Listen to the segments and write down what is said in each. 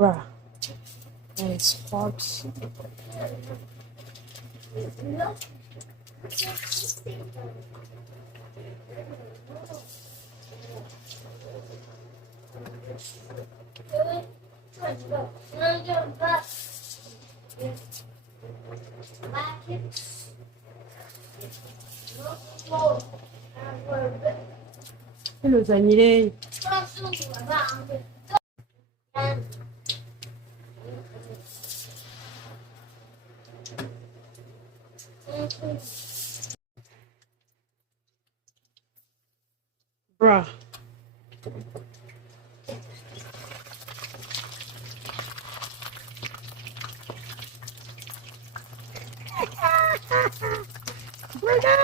Bruh. And it's hot. Lasagne. Bruh. Brother.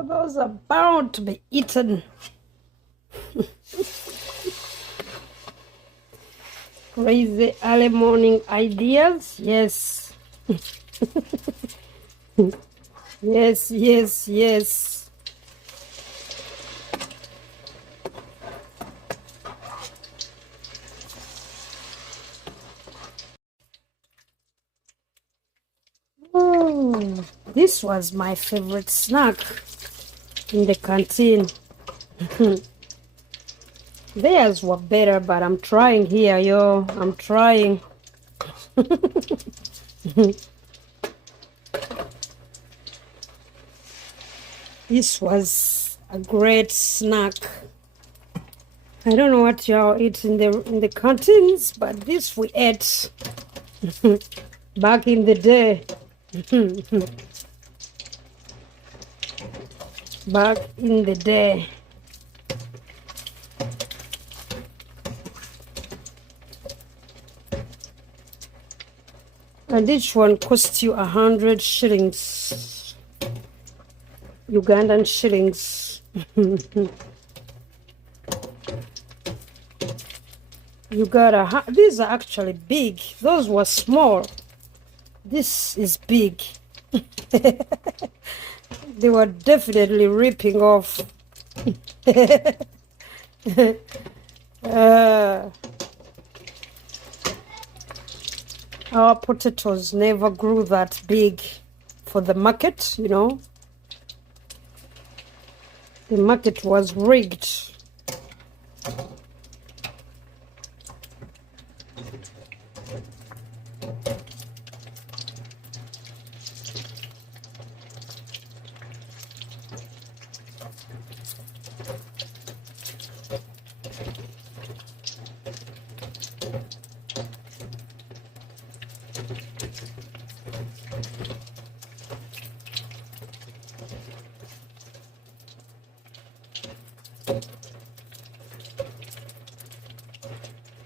Oh, those are bound to be eaten. Crazy early morning ideas. Yes. Yes, yes, yes. This was my favorite snack in the canteen. Theirs were better, but I'm trying here, yo. I'm trying. This was a great snack. I don't know what y'all eat in the canteens, but this we ate back in the day. Back in the day. And each one cost you 100 shillings. Ugandan shillings. You got these are actually big. Those were small. This is big. They were definitely ripping off. Our potatoes never grew that big for the market, you know. The market was rigged.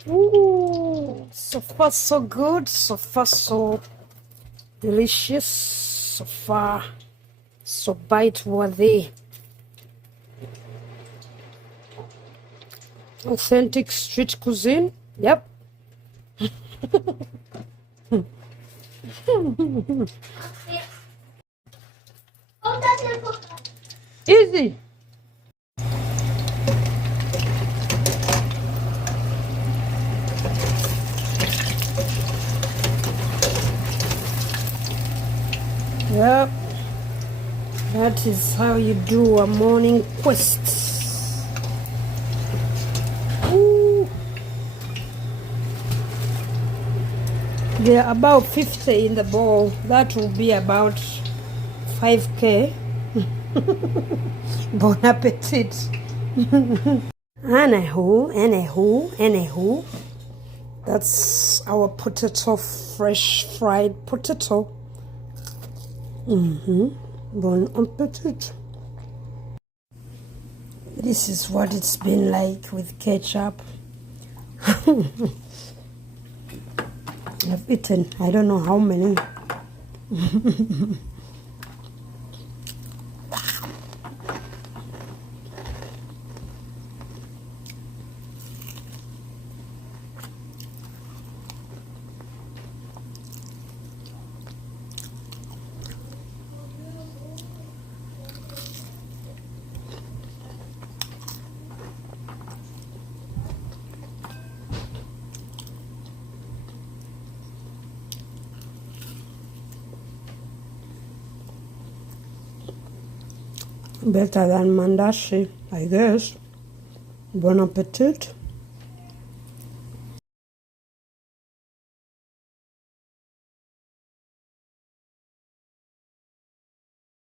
Ooh, so far so good, so far so delicious, so far so bite-worthy. Authentic street cuisine, yep. Easy. Yep, that is how you do a morning quest. Ooh. There are about 50 in the bowl. That will be about 5K. Bon appetit. Anywho. That's our potato, fresh fried potato. Bon appetit. This is what it's been like with ketchup. I've eaten, I don't know how many. Better than mandashi, I guess. Bon appetit.